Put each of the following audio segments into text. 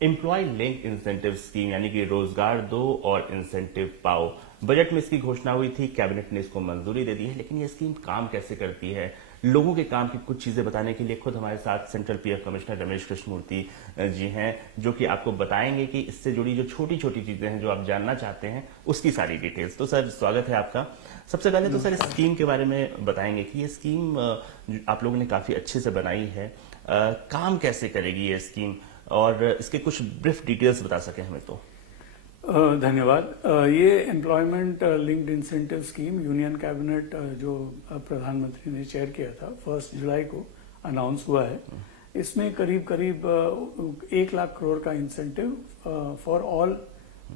Employ link incentive scheme यानी कि रोजगार दो और इंसेंटिव पाओ, बजट में इसकी घोषणा हुई थी, कैबिनेट ने इसको मंजूरी दे दी है। लेकिन ये स्कीम काम कैसे करती है, लोगों के काम की कुछ चीजें बताने के लिए खुद हमारे साथ central PF commissioner Ramesh Krishnamurthy ji हैं, जो कि आपको बताएंगे कि इससे जुड़ी जो छोटी छोटी चीजें हैं जो आप जानना चाहते हैं उसकी सारी डिटेल्स। तो सर स्वागत है आपका। सबसे पहले तो सर इस स्कीम के बारे में बताएंगे कि ये स्कीम आप लोगों ने काफी अच्छे से बनाई है, काम कैसे करेगी ये स्कीम, और इसके कुछ ब्रीफ डिटेल्स बता सकें हमें तो। धन्यवाद। ये employment linked incentive scheme union cabinet जो प्रधानमंत्री ने चेयर किया था 1 जुलाई को अनाउंस हुआ है। इसमें करीब 1 लाख करोड़ का इंसेंटिव फॉर ऑल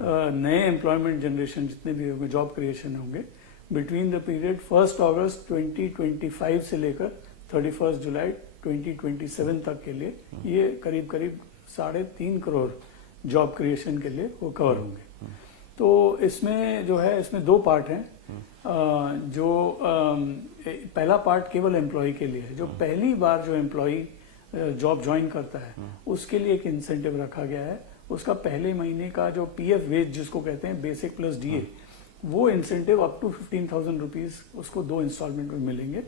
नए एम्प्लॉयमेंट जनरेशन जितने भी होंगे, जॉब क्रिएशन होंगे बिटवीन द पीरियड 1 अगस्त 2025 से लेकर 31 जुलाई 2027 तक के लिए ये करीब 3.5 करोड़ जॉब क्रिएशन के लिए वो कवर होंगे। तो इसमें जो है, इसमें 2 पार्ट हैं। जो पहला पार्ट केवल एम्प्लॉय के लिए है। जो पहली बार जो एम्प्लॉय जॉब ज्वाइन करता है उसके लिए एक इंसेंटिव रखा गया है। उसका पहले महीने का जो पीएफ वेज जिसको कहते हैं, बेसिक प्लस डीए, वो इंसेंटिव अप टू 15,000 रुपीज उसको 2 इंस्टॉलमेंट में मिलेंगे।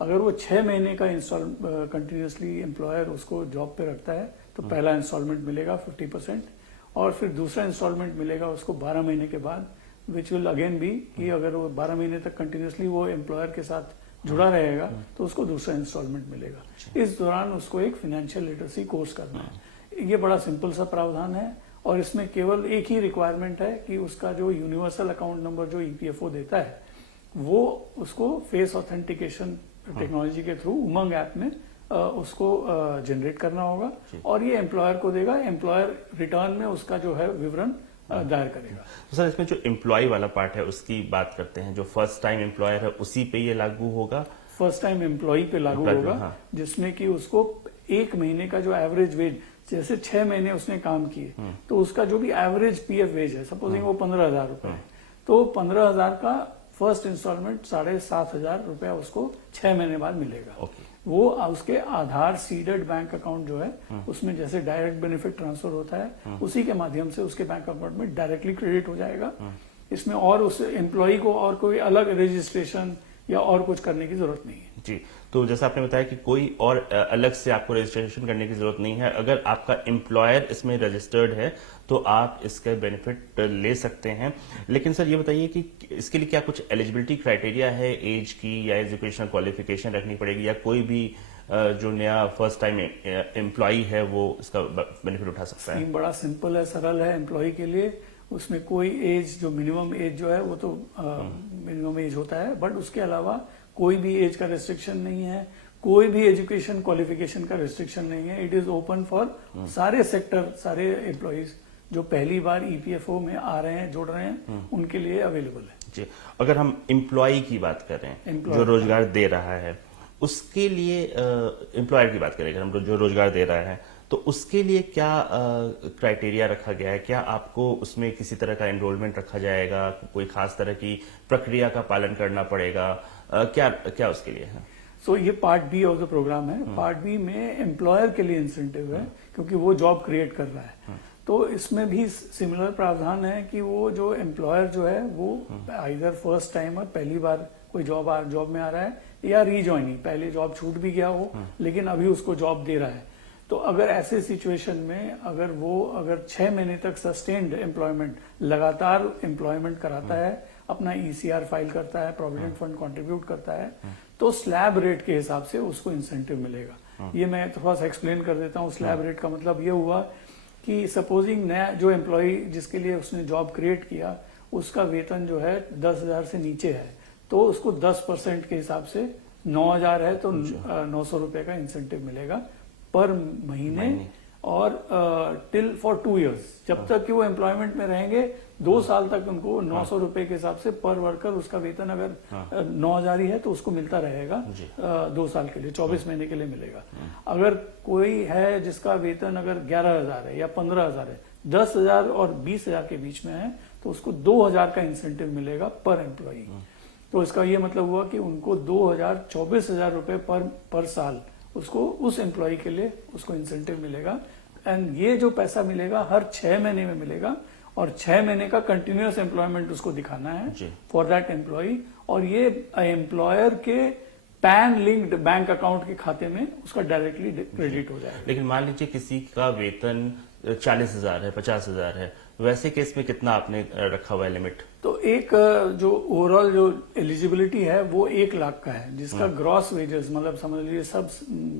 अगर वो 6 महीने का कंटिन्यूसली एम्प्लॉयर उसको जॉब पे रखता है तो पहला इंस्टॉलमेंट मिलेगा 50%, और फिर दूसरा इंस्टॉलमेंट मिलेगा उसको 12 महीने के बाद, विच विल अगेन बी कि अगर वो 12 महीने तक कंटिन्यूसली वो एम्प्लॉयर के साथ जुड़ा रहेगा तो उसको दूसरा इंस्टॉलमेंट मिलेगा। इस दौरान उसको एक फाइनेंशियल लिटरेसी कोर्स करना है। ये बड़ा सिंपल सा प्रावधान है, और इसमें केवल एक ही रिक्वायरमेंट है कि उसका जो यूनिवर्सल अकाउंट नंबर जो ईपीएफओ देता है वो उसको फेस ऑथेंटिकेशन टेक्नोलॉजी के थ्रू उमंग ऐप में उसको जनरेट करना होगा, और ये एम्प्लॉयर को देगा। एम्प्लॉयर रिटर्न में उसका जो है विवरण दायर करेगा। तो सर इसमें जो एम्प्लॉय वाला पार्ट है उसकी बात करते हैं। जो फर्स्ट टाइम एम्प्लॉयर है उसी पे ये लागू होगा? फर्स्ट टाइम एम्प्लॉय पे लागू होगा। हाँ। जिसमें कि उसको 1 महीने का जो एवरेज वेज, जैसे 6 महीने उसने काम किए तो उसका जो भी एवरेज पीएफ वेज है, सपोजिंग वो 15,000 रुपए है, तो 15,000 का फर्स्ट इंस्टॉलमेंट 7,500 रुपया उसको 6 महीने बाद मिलेगा। वो उसके आधार सीडेड बैंक अकाउंट जो है उसमें जैसे डायरेक्ट बेनिफिट ट्रांसफर होता है उसी के माध्यम से उसके बैंक अकाउंट में डायरेक्टली क्रेडिट हो जाएगा। इसमें और उस एम्प्लॉय को और कोई अलग रजिस्ट्रेशन या और कुछ करने की जरूरत नहीं है। जी, तो जैसा आपने बताया कि कोई और अलग से आपको रजिस्ट्रेशन करने की जरूरत नहीं है। अगर आपका एम्प्लॉयर इसमें रजिस्टर्ड है तो आप इसका बेनिफिट ले सकते हैं। लेकिन सर ये बताइए कि इसके लिए क्या कुछ एलिजिबिलिटी क्राइटेरिया है, एज की या एजुकेशनल क्वालिफिकेशन रखनी पड़ेगी, या कोई भी जो नया फर्स्ट टाइम एम्प्लॉय है वो इसका बेनिफिट उठा सकता है? बड़ा सिंपल है, सरल है एम्प्लॉय के लिए। उसमें कोई एज, जो मिनिमम एज जो है वो तो मिनिमम एज होता है, बट उसके अलावा कोई भी एज का रेस्ट्रिक्शन नहीं है, कोई भी एजुकेशन क्वालिफिकेशन का रेस्ट्रिक्शन नहीं है। इट इज ओपन फॉर सारे सेक्टर, सारे एम्प्लॉइज जो पहली बार ईपीएफओ में आ रहे हैं, जुड़ रहे हैं, उनके लिए अवेलेबल है। जी, अगर हम एम्प्लॉय की बात कर रहे हैं जो रोजगार दे रहा है, उसके लिए एम्प्लॉयर की बात करें अगर हम, जो रोजगार दे रहा है, तो उसके लिए क्या क्राइटेरिया रखा गया है? क्या आपको उसमें किसी तरह का एनरोलमेंट रखा जाएगा, कोई खास तरह की प्रक्रिया का पालन करना पड़ेगा? क्या उसके लिए है? सो ये part B of the programme है। पार्ट बी में एम्प्लॉयर के लिए इंसेंटिव है क्योंकि वो जॉब क्रिएट कर रहा है। तो इसमें भी सिमिलर प्रावधान है कि वो जो एम्प्लॉयर जो है वो आइदर फर्स्ट टाइमर, पहली बार कोई जॉब में आ रहा है, या रीजॉइनिंग, पहले जॉब छूट भी गया हो लेकिन अभी उसको जॉब दे रहा है। तो अगर ऐसे सिचुएशन में अगर 6 महीने तक सस्टेन्ड एम्प्लॉयमेंट, लगातार एम्प्लॉयमेंट कराता है, अपना ईसीआर फाइल करता है, प्रोविडेंट फंड कंट्रीब्यूट करता है, तो स्लैब रेट के हिसाब से उसको इंसेंटिव मिलेगा। ये मैं थोड़ा सा एक्सप्लेन कर देता हूँ। स्लैब रेट का मतलब ये हुआ कि सपोजिंग नया जो एम्प्लॉय जिसके लिए उसने जॉब क्रिएट किया उसका वेतन जो है 10,000 से नीचे है, तो उसको 10% के हिसाब से 9,000 है तो 900 रुपए का इंसेंटिव मिलेगा पर महीने, और टिल फॉर 2 years, जब तक कि वो एम्प्लॉयमेंट में रहेंगे 2 साल तक उनको 900 रुपए के हिसाब से पर वर्कर उसका वेतन अगर 9,000 ही है तो उसको मिलता रहेगा 2 साल के लिए, 24 महीने के लिए मिलेगा। अगर कोई है जिसका वेतन अगर 11,000 है या 15,000 है, 10,000 और 20,000 के बीच में है तो उसको 2,000 का इंसेंटिव मिलेगा पर एम्प्लॉई। तो इसका ये मतलब हुआ कि उनको 2,000 24,000 रुपए पर साल उसको उस एम्प्लॉय के लिए उसको इंसेंटिव मिलेगा एंड ये जो पैसा मिलेगा हर 6 महीने में मिलेगा और 6 महीने का कंटिन्यूअस एम्प्लॉयमेंट उसको दिखाना है जी। फॉर दैट एम्प्लॉय, और ये एम्प्लॉयर के पैन लिंक्ड बैंक अकाउंट के खाते में उसका डायरेक्टली क्रेडिट हो जाएगा। लेकिन मान लीजिए किसी का वेतन 40,000 है, 50,000 है, वैसे केस में कितना आपने रखा हुआ है लिमिट? तो एक जो ओवरऑल जो एलिजिबिलिटी है वो 1 लाख का है, जिसका ग्रॉस वेजेस मतलब समझ लीजिए सब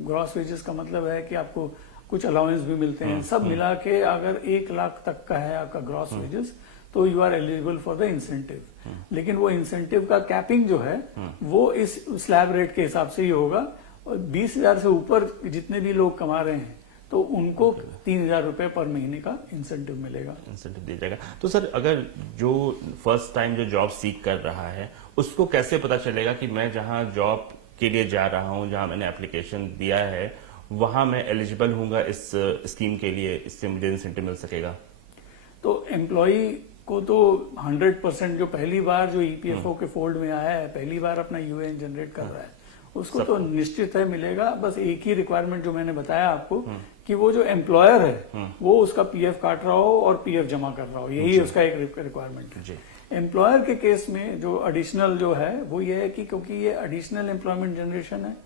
ग्रॉस वेजेस का मतलब है कि आपको कुछ अलाउंस भी मिलते हैं, सब मिला के अगर 1 लाख तक का है आपका ग्रॉस वेजेस तो you are eligible for the incentive. लेकिन वो इंसेंटिव का कैपिंग जो है वो इस स्लैब रेट के हिसाब से ही होगा, और 20,000 से ऊपर जितने भी लोग कमा रहे हैं तो उनको 3,000 रुपए पर महीने का इंसेंटिव मिलेगा। इंसेंटिव दिया जाएगा। तो सर अगर जो फर्स्ट टाइम जो जॉब सीख कर रहा है उसको कैसे पता चलेगा कि मैं जहां जॉब के लिए जा रहा हूं, जहां मैंने एप्लीकेशन दिया है वहां मैं एलिजिबल हूंगा इस स्कीम के लिए, इससे मुझे इंसेंटिव मिल सकेगा? तो एम्प्लॉई को तो 100% जो पहली बार जो ईपीएफओ के फोल्ड में आया है, पहली बार अपना यूएएन जनरेट कर रहा है, उसको तो निश्चित है मिलेगा। बस एक ही रिक्वायरमेंट जो मैंने बताया आपको कि वो जो एम्प्लॉयर है वो उसका पीएफ काट रहा हो और पीएफ जमा कर रहा हो, यही उसका एक रिक्वायरमेंट है। एम्प्लॉयर के केस में जो एडिशनल जो है वो ये है कि क्योंकि ये एडिशनल एम्प्लॉयमेंट जनरेशन है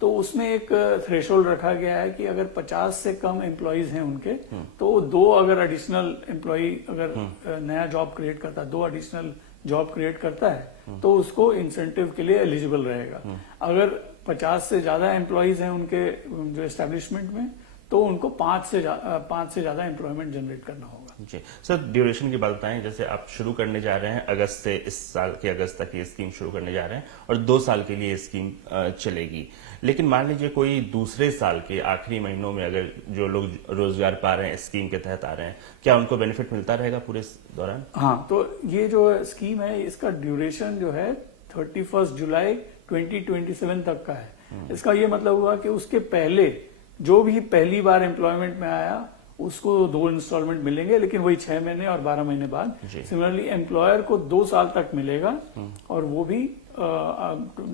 तो उसमें एक थ्रेशोल्ड रखा गया है कि अगर 50 से कम एम्प्लॉयज हैं उनके तो 2 अगर एडिशनल एम्प्लॉय अगर नया जॉब क्रिएट करता है, 2 एडिशनल जॉब क्रिएट करता है तो उसको इंसेंटिव के लिए एलिजिबल रहेगा। अगर 50 से ज्यादा एम्प्लॉयज हैं उनके जो एस्टेब्लिशमेंट में तो उनको 5 से ज्यादा एम्प्लॉयमेंट जनरेट करना होगा। जी सर, ड्यूरेशन की बात बताएं। जैसे आप शुरू करने जा रहे हैं अगस्त से, इस साल के अगस्त तक ये स्कीम शुरू करने जा रहे हैं और 2 साल के लिए ये स्कीम चलेगी। लेकिन मान लीजिए कोई दूसरे साल के आखिरी महीनों में अगर जो लोग रोजगार पा रहे हैं स्कीम के तहत आ रहे हैं, क्या उनको बेनिफिट मिलता रहेगा पूरे दौरान? हाँ, तो ये जो स्कीम है इसका ड्यूरेशन जो है 31 जुलाई 2027 तक का है। इसका ये मतलब हुआ कि उसके पहले जो भी पहली बार एम्प्लॉयमेंट में आया उसको 2 इंस्टॉलमेंट मिलेंगे, लेकिन वही 6 महीने और 12 महीने बाद। सिमिलरली एम्प्लॉयर को 2 साल तक मिलेगा और वो भी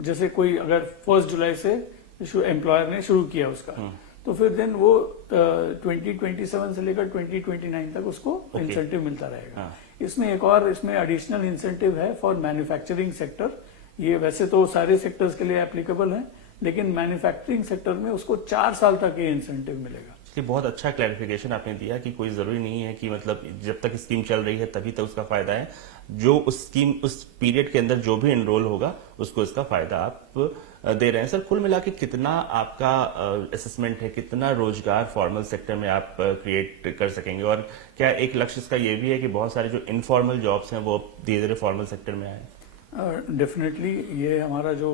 जैसे कोई अगर 1 जुलाई से एम्प्लॉयर ने शुरू किया उसका तो फिर देन वो 2027 से लेकर 2029 तक उसको इंसेंटिव मिलता रहेगा। इसमें एक और इसमें एडिशनल इंसेंटिव है फॉर मैन्युफैक्चरिंग सेक्टर। ये वैसे तो सारे सेक्टर्स के लिए एप्लीकेबल है, लेकिन मैन्युफैक्चरिंग सेक्टर में उसको 4 साल तक ये इंसेंटिव मिलेगा। ये बहुत अच्छा क्लैरिफिकेशन आपने दिया कि कोई जरूरी नहीं है कि मतलब जब तक स्कीम चल रही है तभी तक उसका फायदा है। जो उस स्कीम उस पीरियड के अंदर जो भी एनरोल होगा उसको इसका फायदा आप दे रहे हैं। सर कुल मिला के कितना आपका असेसमेंट है, कितना रोजगार फॉर्मल सेक्टर में आप क्रिएट कर सकेंगे, और क्या एक लक्ष्य इसका ये भी है कि बहुत सारे जो इनफॉर्मल जॉब्स हैं वो धीरे धीरे फॉर्मल सेक्टर में आए? डेफिनेटली ये हमारा जो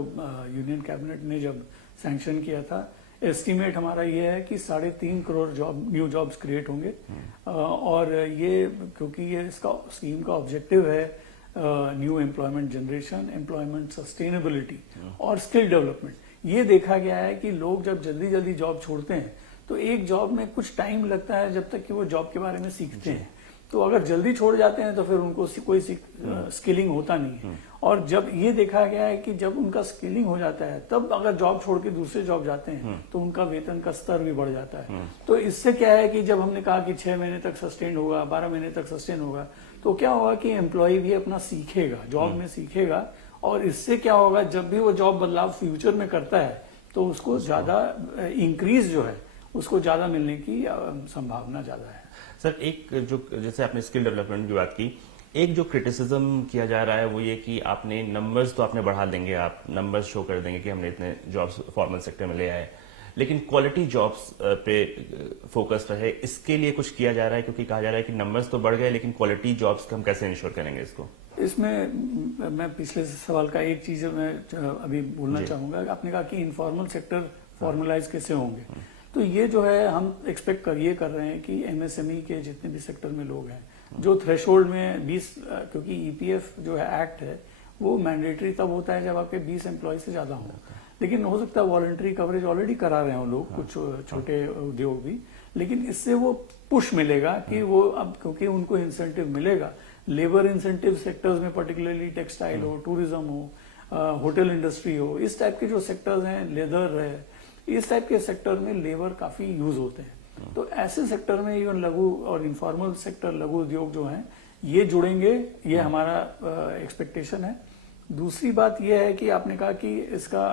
यूनियन कैबिनेट ने जब सैंक्शन किया था, एस्टीमेट हमारा ये है कि 3.5 करोड़ न्यू जॉब्स क्रिएट होंगे। और ये क्योंकि ये इसका स्कीम का ऑब्जेक्टिव है new employment generation, employment sustainability और स्किल डेवलपमेंट। ये देखा गया है कि लोग जब जल्दी जल्दी जॉब छोड़ते हैं तो एक जॉब में कुछ टाइम लगता है जब तक कि वो जॉब के बारे में सीखते हैं। तो अगर जल्दी छोड़ जाते हैं तो फिर उनको कोई स्किलिंग होता नहीं है। और जब ये देखा गया है कि जब उनका स्किलिंग हो जाता है तब अगर जॉब छोड़ के दूसरे जॉब जाते हैं तो उनका वेतन का स्तर भी बढ़ जाता है। तो इससे क्या है कि जब हमने कहा कि 6 महीने तक सस्टेन होगा, 12 महीने तक सस्टेन होगा, तो क्या होगा कि एम्प्लॉय भी अपना सीखेगा, जॉब में सीखेगा, और इससे क्या होगा जब भी वो जॉब बदलाव फ्यूचर में करता है तो उसको ज्यादा इंक्रीज जो है उसको ज्यादा मिलने की संभावना ज्यादा है। सर एक जो जैसे आपने स्किल डेवलपमेंट की बात की, एक जो क्रिटिसिज्म किया जा रहा है वो ये कि आपने नंबर्स तो आपने बढ़ा देंगे, आप नंबर्स शो कर देंगे कि हमने इतने जॉब्स फॉर्मल सेक्टर में ले आए, लेकिन क्वालिटी जॉब्स पे फोकस रहे, इसके लिए कुछ किया जा रहा है? क्योंकि कहा जा रहा है कि नंबर्स तो बढ़ गए लेकिन क्वालिटी जॉब्स हम कैसे इंश्योर करेंगे इसको? इसमें मैं पिछले सवाल का एक चीज मैं अभी बोलना चाहूंगा। आपने कहा कि इनफॉर्मल सेक्टर फॉर्मलाइज कैसे होंगे, तो ये जो है हम एक्सपेक्ट कर रहे हैं कि एमएसएमई के जितने भी सेक्टर में लोग हैं जो थ्रेशोल्ड में 20, क्योंकि ईपीएफ जो है एक्ट है वो मैंडेटरी तब होता है जब आपके 20 एम्प्लॉय से ज्यादा हो, लेकिन हो सकता है वॉलंटरी कवरेज ऑलरेडी करा रहे हो लोग, कुछ छोटे उद्योग भी, लेकिन इससे वो पुश मिलेगा कि वो अब क्योंकि उनको इंसेंटिव मिलेगा, लेबर इंसेंटिव सेक्टर्स में पर्टिकुलरली टेक्सटाइल हो, टूरिज्म हो, होटल इंडस्ट्री हो, इस टाइप के जो सेक्टर्स हैं, लेदर है, इस टाइप के सेक्टर में लेबर काफी यूज होते हैं। तो ऐसे सेक्टर में इवन लघु और इनफॉर्मल सेक्टर, लघु उद्योग जो हैं, ये जुड़ेंगे, ये हमारा एक्सपेक्टेशन है। दूसरी बात यह है कि आपने कहा कि इसका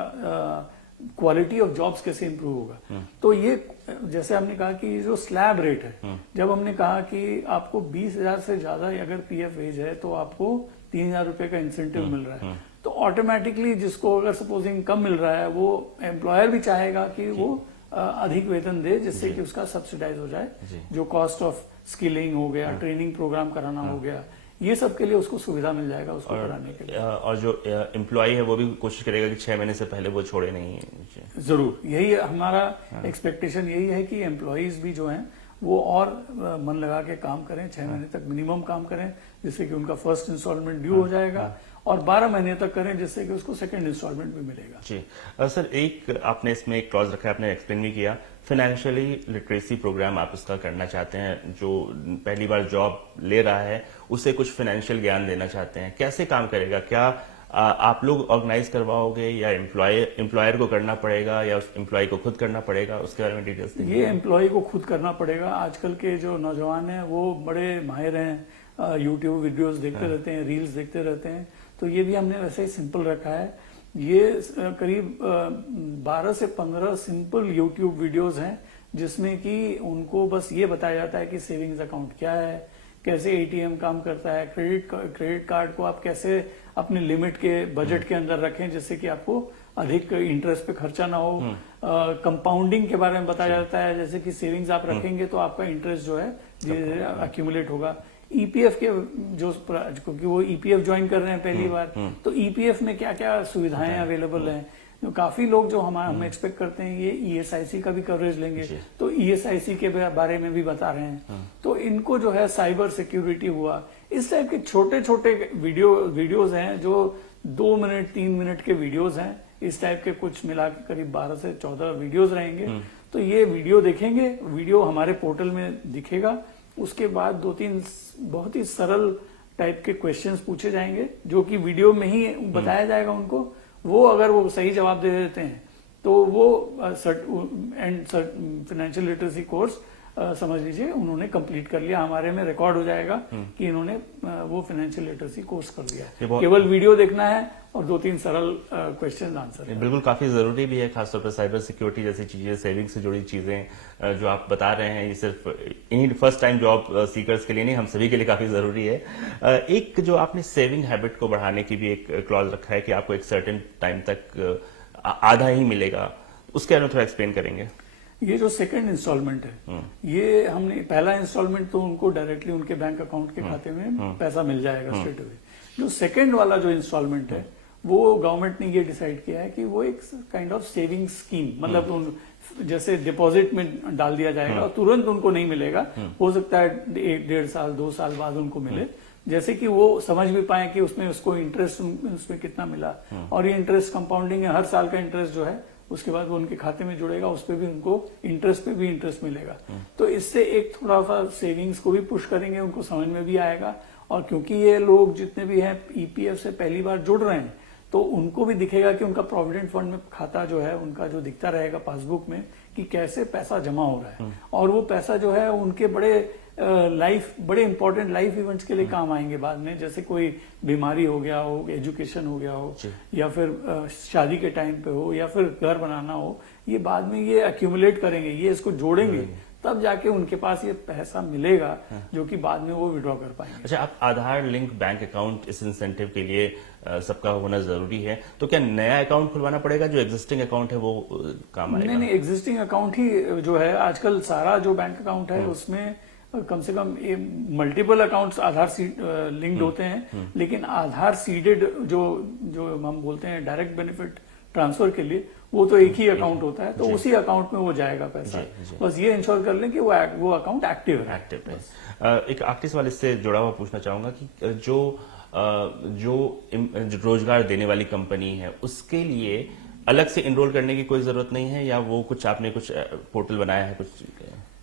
क्वालिटी ऑफ जॉब्स कैसे इंप्रूव होगा। तो ये जैसे हमने कहा कि जो स्लैब रेट है, जब हमने कहा कि आपको 20,000 से ज्यादा अगर पीएफ वेज है तो आपको 3,000 रुपए का इंसेंटिव मिल रहा है, तो ऑटोमेटिकली जिसको अगर सपोजिंग कम मिल रहा है वो एम्प्लॉयर भी चाहेगा कि वो अधिक वेतन दे, जिससे कि उसका सब्सिडाइज हो जाए। जो कॉस्ट ऑफ स्किलिंग हो गया, ट्रेनिंग प्रोग्राम कराना हो गया, ये सब के लिए उसको सुविधा मिल जाएगा उसको कराने के लिए। और जो एम्प्लॉय है वो भी कोशिश करेगा कि 6 महीने से पहले वो छोड़े नहीं। जरूर, यही हमारा एक्सपेक्टेशन यही है कि एम्प्लॉयज भी जो हैं वो और मन लगा के काम करें, 6 महीने तक मिनिमम काम करें, जिससे कि उनका फर्स्ट इंस्टॉलमेंट ड्यू हो जाएगा, और 12 महीने तक करें जिससे कि उसको सेकंड इंस्टॉलमेंट भी मिलेगा। जी सर, एक आपने इसमें एक क्लॉज रखा है, आपने एक्सप्लेन भी किया, फाइनेंशियली लिटरेसी प्रोग्राम आप इसका करना चाहते हैं। जो पहली बार जॉब ले रहा है उसे कुछ फाइनेंशियल ज्ञान देना चाहते हैं, कैसे काम करेगा? क्या आप लोग ऑर्गेनाइज करवाओगे या एम्प्लॉयर को करना पड़ेगा या उस एम्प्लॉय को खुद करना पड़ेगा? उसके बारे में डिटेल्स दीजिए। ये एम्प्लॉय को खुद करना पड़ेगा। आजकल के जो नौजवान हैं वो बड़े माहिर हैं, यूट्यूब वीडियोस देखते रहते हैं, रील्स देखते रहते हैं, तो ये भी हमने वैसे ही सिंपल रखा है। ये करीब 12 से 15 सिंपल यूट्यूब वीडियोस हैं, जिसमें कि उनको बस ये बताया जाता है कि सेविंग्स अकाउंट क्या है, कैसे एटीएम काम करता है, क्रेडिट कार्ड को आप कैसे अपने लिमिट के बजट के अंदर रखें जिससे कि आपको अधिक इंटरेस्ट पे खर्चा ना हो। कंपाउंडिंग के बारे में बताया जाता है, जैसे कि सेविंग्स आप रखेंगे तो आपका इंटरेस्ट जो है धीरे धीरे अक्यूमुलेट होगा। ईपीएफ के जो, क्योंकि वो ईपीएफ ज्वाइन कर रहे हैं पहली बार, तो ईपीएफ में क्या क्या सुविधाएं अवेलेबल हैं। तो काफी लोग जो हम एक्सपेक्ट करते हैं ये ईएसआईसी का भी कवरेज लेंगे, तो ईएसआईसी के बारे में भी बता रहे हैं। तो इनको जो है साइबर सिक्योरिटी हुआ, इस टाइप के छोटे छोटे वीडियोज हैं जो 2 मिनट 3 मिनट के वीडियोज हैं। इस टाइप के कुछ मिला के करीब 12 से 14 वीडियोज रहेंगे। तो ये वीडियो देखेंगे, वीडियो हमारे पोर्टल में दिखेगा। उसके बाद 2-3 बहुत ही सरल टाइप के क्वेश्चंस पूछे जाएंगे जो कि वीडियो में ही बताया जाएगा उनको। वो अगर वो सही जवाब दे देते हैं तो वो फाइनेंशियल लिटरेसी कोर्स समझ लीजिए उन्होंने कंप्लीट कर लिया, हमारे में रिकॉर्ड हो जाएगा कि इन्होंने वो फाइनेंशियल लिटरेसी कोर्स कर लिया है। केवल वीडियो देखना है और 2-3 सरल क्वेश्चन आंसर। बिल्कुल, काफी जरूरी भी है, खासतौर पर साइबर सिक्योरिटी जैसी चीजें, सेविंग से जुड़ी चीजें जो आप बता रहे हैं, ये सिर्फ इन्हीं फर्स्ट टाइम जॉब सीकर्स के लिए नहीं, हम सभी के लिए काफी जरूरी है। एक जो आपने सेविंग हैबिट को बढ़ाने की भी एक क्लॉज रखा है कि आपको एक सर्टेन टाइम तक आधा ही मिलेगा, उसके बारे में थोड़ा एक्सप्लेन करेंगे। ये जो सेकंड इंस्टॉलमेंट है, ये हमने पहला इंस्टॉलमेंट तो उनको डायरेक्टली उनके बैंक अकाउंट के खाते में पैसा मिल जाएगा स्ट्रेट अवे। जो सेकंड वाला जो इंस्टॉलमेंट है वो गवर्नमेंट ने ये डिसाइड किया है कि वो एक काइंड ऑफ सेविंग स्कीम, मतलब जैसे डिपॉजिट में डाल दिया जाएगा और तुरंत उनको नहीं मिलेगा, हो सकता है 1-1.5 साल 2 साल बाद उनको मिले, जैसे कि वो समझ भी पाए कि उसमें उसको इंटरेस्ट उसमें कितना मिला। और ये इंटरेस्ट कंपाउंडिंग है, हर साल का इंटरेस्ट जो है उसके बाद वो उनके खाते में जुड़ेगा, उस पर भी उनको इंटरेस्ट पे भी इंटरेस्ट मिलेगा। तो इससे एक थोड़ा सा सेविंग्स को भी पुश करेंगे, उनको समझ में भी आएगा। और क्योंकि ये लोग जितने भी हैं ईपीएफ से पहली बार जुड़ रहे हैं, तो उनको भी दिखेगा कि उनका प्रोविडेंट फंड में खाता जो है उनका जो दिखता रहेगा पासबुक में कि कैसे पैसा जमा हो रहा है, और वो पैसा जो है उनके बड़े इंपॉर्टेंट लाइफ इवेंट्स के लिए काम आएंगे बाद में, जैसे कोई बीमारी हो गया हो, एजुकेशन हो गया हो, या फिर शादी के टाइम पे हो, या फिर घर बनाना हो। ये बाद में ये एक्यूमुलेट करेंगे, ये इसको जोड़ेंगे, तब जाके उनके पास ये पैसा मिलेगा जो कि बाद में वो विड्रॉ कर पाएंगे। अच्छा, आप आधार लिंक बैंक अकाउंट इस इंसेंटिव के लिए सबका होना जरूरी है, तो क्या नया अकाउंट खुलवाना पड़ेगा? जो एग्जिस्टिंग अकाउंट है वो काम आएगा? नहीं, एग्जिस्टिंग अकाउंट ही जो है, आजकल सारा जो बैंक अकाउंट है उसमें कम से कम मल्टीपल अकाउंट्स आधार लिंक्ड होते हैं, लेकिन आधार सीडेड जो हम बोलते हैं डायरेक्ट बेनिफिट ट्रांसफर के लिए, वो तो एक ही अकाउंट होता है, तो उसी अकाउंट में वो जाएगा पैसा। बस ये इंश्योर कर लें कि वो अकाउंट एक्टिव है। एक आखिरी सवाल इससे जुड़ा हुआ पूछना चाहूंगा कि जो रोजगार देने वाली कंपनी है उसके लिए अलग से इनरोल करने की कोई जरूरत नहीं है, या वो कुछ आपने कुछ पोर्टल बनाया है कुछ?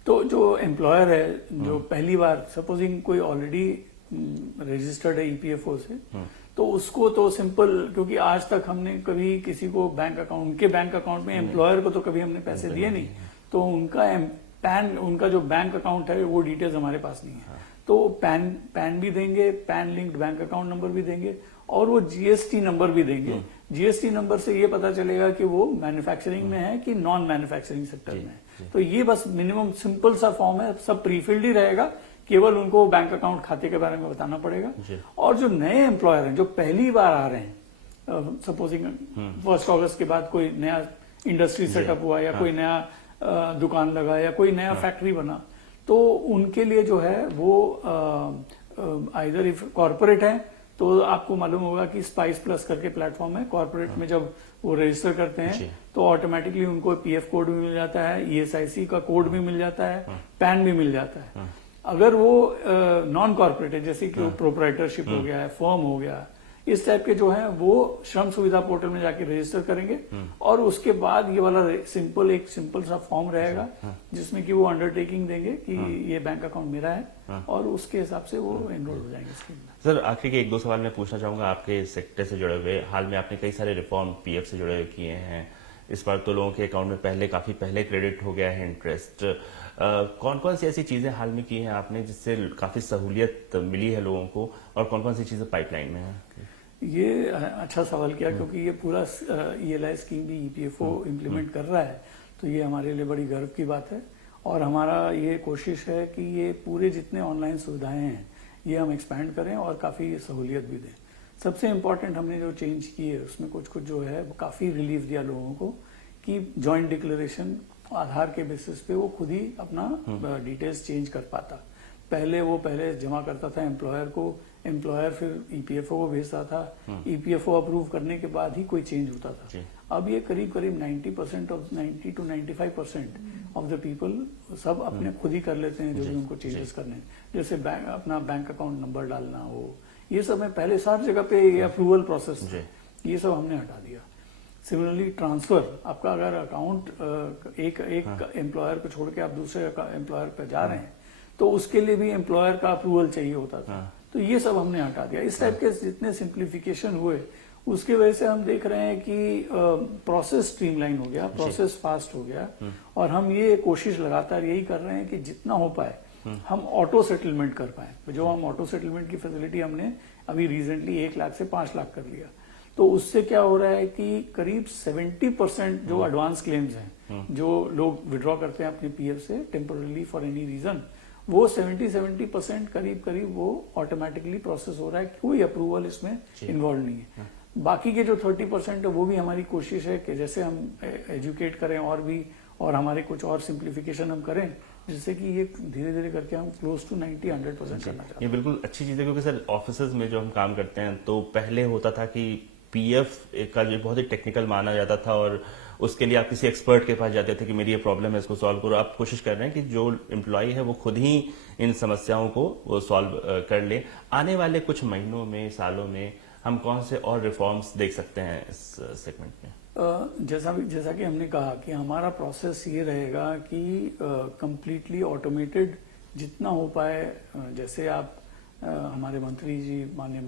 तो जो एम्प्लॉयर है जो पहली बार, सपोजिंग कोई ऑलरेडी रजिस्टर्ड है ईपीएफओ से, तो उसको तो सिंपल, क्योंकि आज तक हमने कभी किसी को बैंक अकाउंट में एम्प्लॉयर को तो कभी हमने पैसे दिए नहीं, तो उनका पैन, उनका जो बैंक अकाउंट है वो डिटेल्स हमारे पास नहीं है, तो पैन भी देंगे, pan linked bank account number भी देंगे और वो जीएसटी नंबर भी देंगे। जीएसटी नंबर से ये पता चलेगा कि वो मैन्युफैक्चरिंग में है कि नॉन मैन्युफैक्चरिंग सेक्टर में है। तो ये बस मिनिमम सिंपल सा फॉर्म है, सब प्रीफिल्ड ही रहेगा, केवल उनको बैंक अकाउंट खाते के बारे में बताना पड़ेगा। और जो नए एम्प्लॉयर हैं जो पहली बार आ रहे हैं, सपोजिंग 1 अगस्त के बाद कोई नया इंडस्ट्री सेटअप हुआ या कोई नया दुकान लगा या कोई नया फैक्ट्री बना, तो उनके लिए जो है वो आइदर इफ कॉर्पोरेट है तो आपको मालूम होगा कि स्पाइस प्लस करके प्लेटफॉर्म है, कॉर्पोरेट में जब वो रजिस्टर करते हैं तो ऑटोमेटिकली उनको पीएफ कोड भी मिल जाता है, ईएसआईसी का कोड भी मिल जाता है, पैन भी मिल जाता है। अगर वो नॉन कॉर्पोरेट है, जैसे कि वो प्रोप्राइटरशिप हो गया है, फर्म हो गया, इस टाइप के जो है वो श्रम सुविधा पोर्टल में जाके रजिस्टर करेंगे और उसके बाद ये वाला एक सिंपल सा फॉर्म रहेगा जिसमें कि वो अंडरटेकिंग देंगे कि ये बैंक अकाउंट मेरा है और उसके हिसाब से वो एनरोल हो जाएंगे स्कीम में। सर, आखिरी के 1-2 सवाल मैं पूछना चाहूंगा आपके सेक्टर से जुड़े हुए। हाल में आपने कई सारे रिफॉर्म पीएफ से जुड़े हुए किए हैं, इस बार तो लोगों के अकाउंट में काफी पहले क्रेडिट हो गया है इंटरेस्ट। कौन कौन सी ऐसी चीजें हाल में की हैं आपने जिससे काफी सहूलियत मिली है लोगों को, और कौन कौन सी चीजें पाइपलाइन में है? ये अच्छा सवाल किया, क्योंकि ये पूरा ईएलआई स्कीम भी ईपीएफओ इम्प्लीमेंट कर रहा है, तो ये हमारे लिए बड़ी गर्व की बात है। और हमारा ये कोशिश है कि ये पूरे जितने ऑनलाइन सुविधाएं हैं ये हम एक्सपैंड करें और काफी सहूलियत भी दें। सबसे इम्पोर्टेंट हमने जो चेंज की है उसमें कुछ जो है वो काफी रिलीफ दिया लोगों को कि जॉइंट डिक्लेरेशन आधार के बेसिस पे वो खुद ही अपना डिटेल्स चेंज कर पाता। पहले जमा करता था एम्प्लॉयर को, एम्प्लॉयर फिर ईपीएफओ को भेजता था, ईपीएफओ अप्रूव करने के बाद ही कोई चेंज होता था। अब ये करीब 90% of 90 to 95% of the people सब अपने खुद ही कर लेते हैं जो भी उनको चेंजेस करने हैं। जैसे अपना बैंक अकाउंट नंबर डालना हो, ये सब में पहले सारी जगह पे ये अप्रूवल प्रोसेस था, ये सब हमने हटा दिया। सिमिलरली ट्रांसफर, आपका अगर अकाउंट एक एम्प्लॉयर को छोड़ के आप दूसरे एम्प्लॉयर पे जा रहे हैं तो उसके लिए भी एम्प्लॉयर का अप्रूवल चाहिए होता था, तो ये सब हमने हटा दिया। इस टाइप के जितने सिंप्लीफिकेशन हुए उसकी वजह से हम देख रहे हैं कि प्रोसेस स्ट्रीमलाइन हो गया, प्रोसेस फास्ट हो गया, और हम ये कोशिश लगातार यही कर रहे हैं कि जितना हो पाए हम ऑटो सेटलमेंट कर पाए। जो हम ऑटो सेटलमेंट की फैसिलिटी हमने अभी रिसेंटली 1 लाख से 5 लाख कर लिया, तो उससे क्या हो रहा है कि करीब 70% जो एडवांस क्लेम्स हैं जो लोग विड्रॉ करते हैं अपने पीएफ से टेम्पोरली फॉर एनी रीजन, वो 70% करीब वो ऑटोमेटिकली प्रोसेस हो रहा है, कोई अप्रूवल इसमें इन्वॉल्व नहीं है। बाकी के जो 30% है वो भी हमारी कोशिश है कि जैसे हम एजुकेट करें और हमारे कुछ और सिंप्लीफिकेशन हम करें, जिससे कि ये धीरे धीरे करके हम क्लोज टू 90-100% करना चाहते हैं। ये बिल्कुल अच्छी चीज है, क्योंकि सर ऑफिसेज में जो हम काम करते हैं तो पहले होता था कि पीएफ का जो बहुत ही टेक्निकल माना जाता था और उसके लिए आप किसी एक्सपर्ट के पास जाते थे कि मेरी ये प्रॉब्लम है, इसको सॉल्व करो। आप कोशिश कर रहे हैं कि जो एम्प्लॉय है वो खुद ही इन समस्याओं को वो सॉल्व कर ले। आने वाले कुछ महीनों में, सालों में हम कौन से और रिफॉर्म्स देख सकते हैं इस सेगमेंट में? जैसा कि हमने कहा कि हमारा प्रोसेस ये रहेगा कि कंप्लीटली ऑटोमेटेड जितना हो पाए। जैसे आप हमारे मंत्री जी माननीय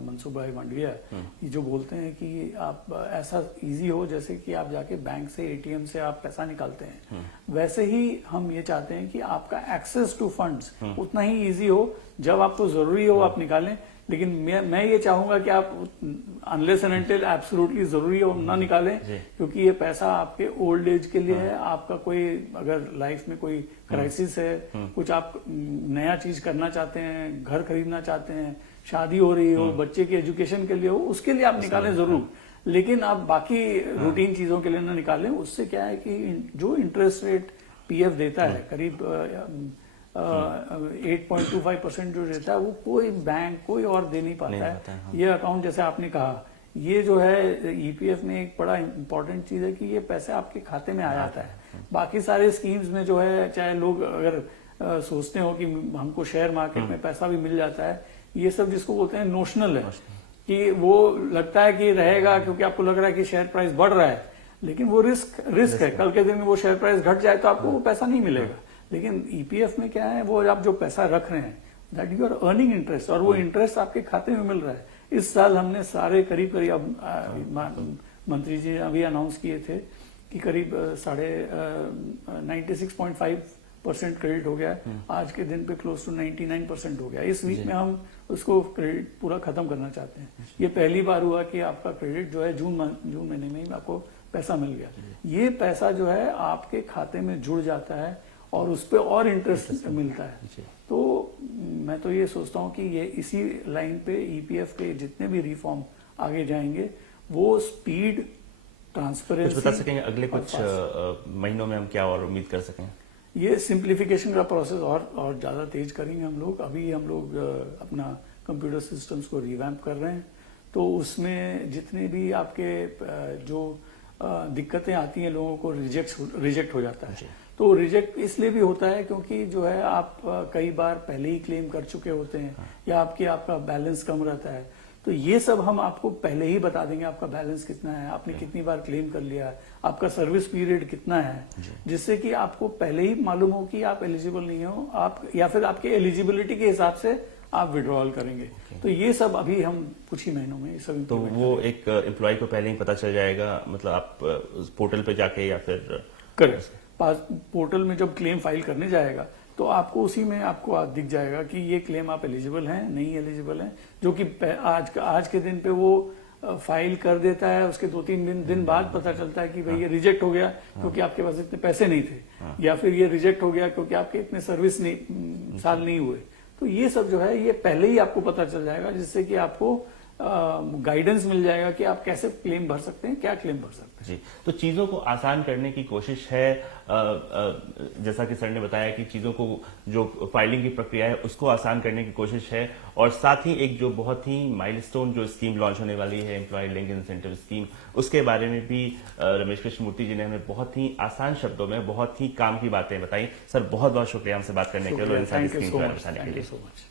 मनसुख भाई मांडविया ये जो बोलते हैं कि आप ऐसा इजी हो जैसे कि आप जाके बैंक से, एटीएम से आप पैसा निकालते हैं, वैसे ही हम ये चाहते हैं कि आपका एक्सेस टू फंड्स उतना ही इजी हो। जब आपको जरूरी हो आप निकालें, लेकिन मैं ये चाहूंगा कि आप अनलेस एंड अनटिल एब्सोल्युटली जरूरी हो ना निकालें, क्योंकि ये पैसा आपके ओल्ड एज के लिए है। आपका कोई अगर लाइफ में कोई क्राइसिस है, कुछ आप नया चीज करना चाहते हैं, घर खरीदना चाहते हैं, शादी हो रही हो, बच्चे के एजुकेशन के लिए हो, उसके लिए आप निकालें जरूर, लेकिन आप बाकी रूटीन चीजों के लिए ना निकालें। उससे क्या है कि जो इंटरेस्ट रेट पीएफ देता है करीब 8.25% जो रहता है वो कोई बैंक कोई और दे नहीं पाता है। ये अकाउंट जैसे आपने कहा, ये जो है ईपीएफ में एक बड़ा इंपॉर्टेंट चीज है कि ये पैसे आपके खाते में आ जाता है। बाकी सारे स्कीम्स में जो है, चाहे लोग अगर सोचते हो कि हमको शेयर मार्केट में पैसा भी मिल जाता है, ये सब जिसको बोलते हैं नोशनल है, कि वो लगता है कि रहेगा क्योंकि आपको लग रहा है कि शेयर प्राइस बढ़ रहा है, लेकिन वो रिस्क है। कल के दिन में वो शेयर प्राइस घट जाए तो आपको वो पैसा नहीं मिलेगा। लेकिन ईपीएफ में क्या है, वो आप जो पैसा रख रहे हैं that you are earning interest, और वो इंटरेस्ट आपके खाते में मिल रहा है। इस साल हमने सारे करीब मंत्री जी अभी अनाउंस किए थे कि करीब 96.5 परसेंट क्रेडिट हो गया है, आज के दिन पे क्लोज टू 99% हो गया। इस वीक में हम उसको क्रेडिट पूरा खत्म करना चाहते हैं। ये पहली बार हुआ कि आपका क्रेडिट जो है जून महीने में ही आपको पैसा मिल गया। ये पैसा जो है आपके खाते में जुड़ जाता है और उस पर और इंटरेस्ट मिलता है। तो मैं तो ये सोचता हूँ कि ये इसी लाइन पे ईपीएफ के जितने भी रिफॉर्म आगे जाएंगे वो स्पीड, ट्रांसपेरेंसी, कुछ बता सकेंगे अगले कुछ महीनों में हम क्या और उम्मीद कर सकें? ये सिंप्लीफिकेशन का प्रोसेस और ज्यादा तेज करेंगे हम लोग। अभी हम लोग अपना कंप्यूटर सिस्टम्स को रिवैम्प कर रहे हैं, तो उसमें जितने भी आपके जो दिक्कतें आती हैं लोगों को रिजेक्ट हो जाता है। तो रिजेक्ट इसलिए भी होता है क्योंकि जो है आप कई बार पहले ही क्लेम कर चुके होते हैं या आपका बैलेंस कम रहता है। तो ये सब हम आपको पहले ही बता देंगे, आपका बैलेंस कितना है, आपने कितनी बार क्लेम कर लिया है, आपका सर्विस पीरियड कितना है, जिससे कि आपको पहले ही मालूम हो कि आप एलिजिबल नहीं हो, आप या फिर आपके एलिजिबिलिटी के हिसाब से आप विड्रॉल करेंगे। तो ये सब अभी हम कुछ ही महीनों में ये सब तो वो एक एम्प्लॉय को पहले ही पता चल जाएगा, मतलब आप पोर्टल पे जाके या फिर करेक्ट पोर्टल में जब क्लेम फाइल करने जाएगा तो आपको उसी में आपको दिख जाएगा कि ये क्लेम आप एलिजिबल हैं, नहीं एलिजिबल हैं, जो कि आज के दिन पे वो फाइल कर देता है। उसके 2-3 दिन बाद पता चलता है कि भाई ये रिजेक्ट हो गया क्योंकि आपके पास इतने पैसे नहीं थे, या फिर ये रिजेक्ट हो गया क्योंकि आपके इतने सर्विस नहीं साल नहीं हुए। तो ये सब जो है ये पहले ही आपको पता चल जाएगा, जिससे कि आपको गाइडेंस मिल जाएगा कि आप कैसे क्लेम भर सकते हैं, क्या क्लेम भर सकते हैं। जी, तो चीजों को आसान करने की कोशिश है। जैसा कि सर ने बताया कि चीजों को जो फाइलिंग की प्रक्रिया है उसको आसान करने की कोशिश है, और साथ ही एक जो बहुत ही माइलस्टोन जो स्कीम लॉन्च होने वाली है एम्प्लॉय लिंक इंसेंटिव स्कीम, उसके बारे में भी रमेश कृष्ण मूर्ति जी ने हमें बहुत ही आसान शब्दों में बहुत ही काम की बातें बताई। सर बहुत बहुत शुक्रिया हमसे बात करने के लिए, थैंक यू सो मच।